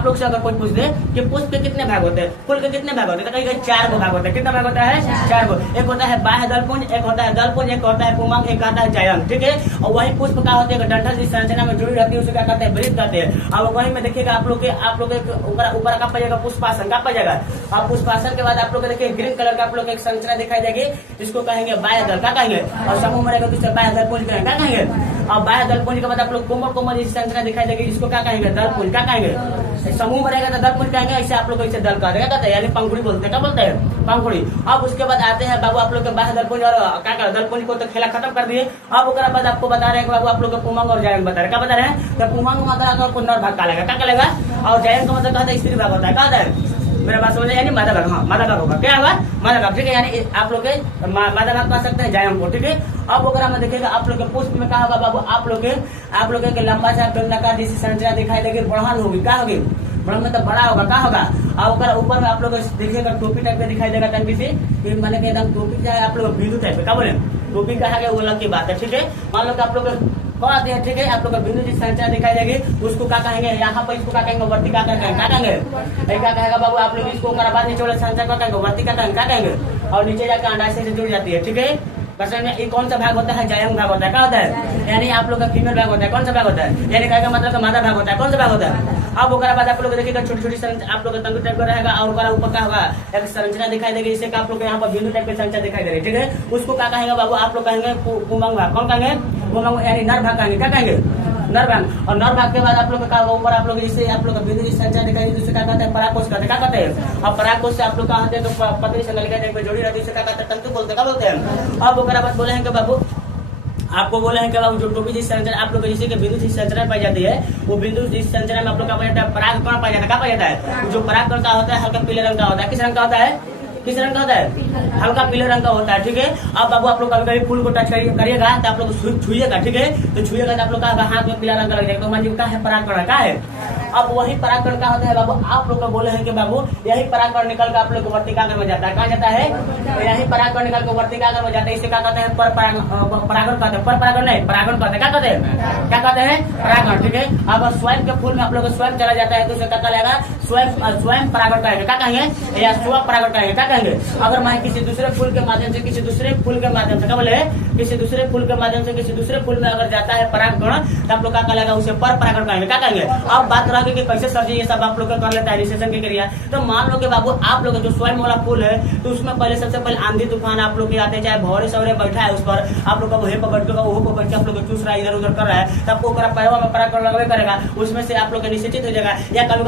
आप लोग से अगर कोई पूछ दे कि पुष्प के कितने भाग होते हैं, फूल के कितने भाग होते हैं, तो कहीं 4 भाग होते हैं। कितना भाग होता है? 4 गो। एक होता है बाह्य दलपुंज, एक होता है दलपुंज, एक होता है पुमंग, एक आता है जायंग। ठीक है, और वही पुष्प का होता है डंठल जिस संरचना में जुड़ी रहती है उसे क्या कहते हैं? वृत्त कहते हैं। अब वही में देखिएगा आप लोग के ऊपर का पाइएगा पुष्पासन का पाइएगा। अब पुष्पासन के बाद आप लोग देखिए ग्रीन कलर का आप लोग एक संरचना दिखाई देगी, इसको कहेंगे बाह्य दल का कहेंगे। और समूह में रहेगा तो इसे बाह्य दलपुंज क्या कहेंगे? और बाह्य दलपुंज के बाद आप लोग कोमल इस संरचना दिखाई देगी, इसको क्या कहेंगे? दलपुंज का कहेंगे। समूह में रहेगा तो दलपुंज कहेंगे, ऐसे आप लोग इसे दल का कहते हैं, यानी पंखुड़ी बोलते हैं। क्या बोलते हैं? पंखुड़ी। अब उसके बाद आते हैं बाबू आप लोग के बाह्य दलपुंज और क्या कर दलपुंज को तो खेला खत्म कर दिए। अब उसके बाद आपको बता रहे हैं बाबू आप लोग पुमंग और जायंग बता रहे हैं। क्या बता रहे हैं? तो पुमंग मतलब आपको नर भाग का लगेगा, क्या लगेगा? और जायंग का मतलब कहता है स्त्री भाग होता है। क्या है मेरा बात समझे? यानी मादा भाग। हाँ, मादा भाग होगा। क्या होगा? मादा भाग। ठीक है, यानी आप लोग के मादा भाग कह सकते हैं जायंग को। ठीक है, अब वगैरह में देखिएगा आप लोग के पुष्प में क्या होगा बाबू? आप लोग के लंबा सा बेलनाकार जैसी संरचना दिखाई देगी, बढ़ान होगी। क्या होगी? बढ़ान मतलब बड़ा होगा। क्या होगा? और ऊपर में आप लोग देखिएगा टोपी टाइप का दिखाई देगा टंकी से, मैंने कहा एकदम टोपी क्या है आप लोग बिंदु टाइप का। क्या बोले? टोपी कहा गया वो अलग की बात है। ठीक है, मान लो कि आप लोग आते हैं। ठीक है, आप लोग बिंदु जिस संरचना दिखाई देगी उसको क्या कहेंगे? यहाँ पर इसको क्या कहेंगे? वर्ती का कहेंगे। क्या कहेंगे? क्या कहेगा बाबू आप लोग इसको बाद नीचे वाले संरचना का कहेंगे वर्ती का कहेंगे। क्या कहेंगे? और नीचे जाकर अंडाशय से जुड़ जाती है। ठीक है, प्रश्न में ये कौन सा भाग होता है? जायंग भाग होता है। क्या होता है? यानी आप लोग का फीमेल भाग होता है। कौन सा भाग होता है? यानी कहने का मतलब मादा भाग होता है। कौन सा भाग होता है? अब उसके बाद आप लोग देखिएगा छोटी छोटी संरचना आप लोग का तंतु टाइप का रहेगा, और ऊपर का होगा एक संरचना दिखाई देगी, इसे आप लोग यहाँ पर बिंदु टाइप की संरचना दिखाई दे रही है। ठीक है, उसको क्या कहेंगे बाबू? आप लोग कहेंगे पुमंग भाग। कौन कहेंगे? पुमंग, यानी नर भाग कहेंगे। क्या कहेंगे? नर भाग। और नर भाग के बाद आप लोग का ऊपर आप लोग जिससे आप लोग बिंदु जिस संरचना दिखाई देगी उसे क्या कहते हैं? पराकोष कहते हैं। क्या कहते हैं? और पराकोष से आप लोग कहा तो पतली से नलिका टाइप में जोड़ी रहती है, उसे क्या कहते हैं? तंतु बोलते हैं। क्या बोलते हैं? अब उसके बाद बोले हैं कि बाबू आपको बोले हैं कि बाबू जो टोपी जिस संरचना आप लोग जैसे कि बिंदु जिस संरचना पाई जाती है, वो बिंदु जिस संरचना में आप लोग का पाया जाता है परागकण पाया जाता है। क्या पाया जाता है? जो परागकण का होता है हल्का पीले रंग का होता है। किस रंग का होता है? किस रंग का होता है? हल्का पीले रंग का होता है। ठीक है, अब बाबू आप लोग कभी कभी फूल को टच करिएगा तो आप लोग छुइएगा। ठीक है, तो छुइएगा तो आप लोग का हाथ में पीला रंग का लग जाएगा, तो मान लीजिए क्या है? परागकण। क्या है? अब वही परागकण का होता है बाबू आप लोग को बोले हैं कि बाबू यही परागकण निकल कर आप लोग को वर्तिकाग्र में जाता है। कहाँ जाता है? तो यही परागकण निकल कर वर्तिकाग्र में जाता है। इसे क्या कहते हैं? परागण कहते हैं। पर परागण नहीं, परागण कहते हैं। क्या कहते हैं? क्या कहते हैं? परागण। ठीक है, अब स्वयं के फूल में आप लोग स्वयं चला जाता है तो उसे क्या लगेगा? स्वयं परागण कहेंगे। क्या कहेंगे? या स्व परागण कहेंगे। क्या कहेंगे? अगर मैं किसी दूसरे फूल के माध्यम से किसी दूसरे फूल के माध्यम से क्या बोले? किसी दूसरे फूल के माध्यम से किसी दूसरे फूल में अगर जाता है परागकण तो आप लोग क्या कहेगा? उसे पर परागण कहेंगे। क्या कहेंगे? अब बात रह गई कि कैसे सर जी ये सब आप लोग कर लेता है रिसेशन की क्रिया। तो मान लो कि बाबू आप लोग जो स्वयं वाला फूल है तो उसमें पहले सबसे पहले आंधी तूफान आप लोग के आते हैं, चाहे भौरे सवरे बैठा है उस पर आप लोग का वही पर बैठ के वो पर बैठ के आप लोग चूस रहा है, इधर उधर कर रहा है, तब वो पैरवा में परागकण लगवे करेगा, उसमें से आप लोग निश्चित हो जाएगा। या कभी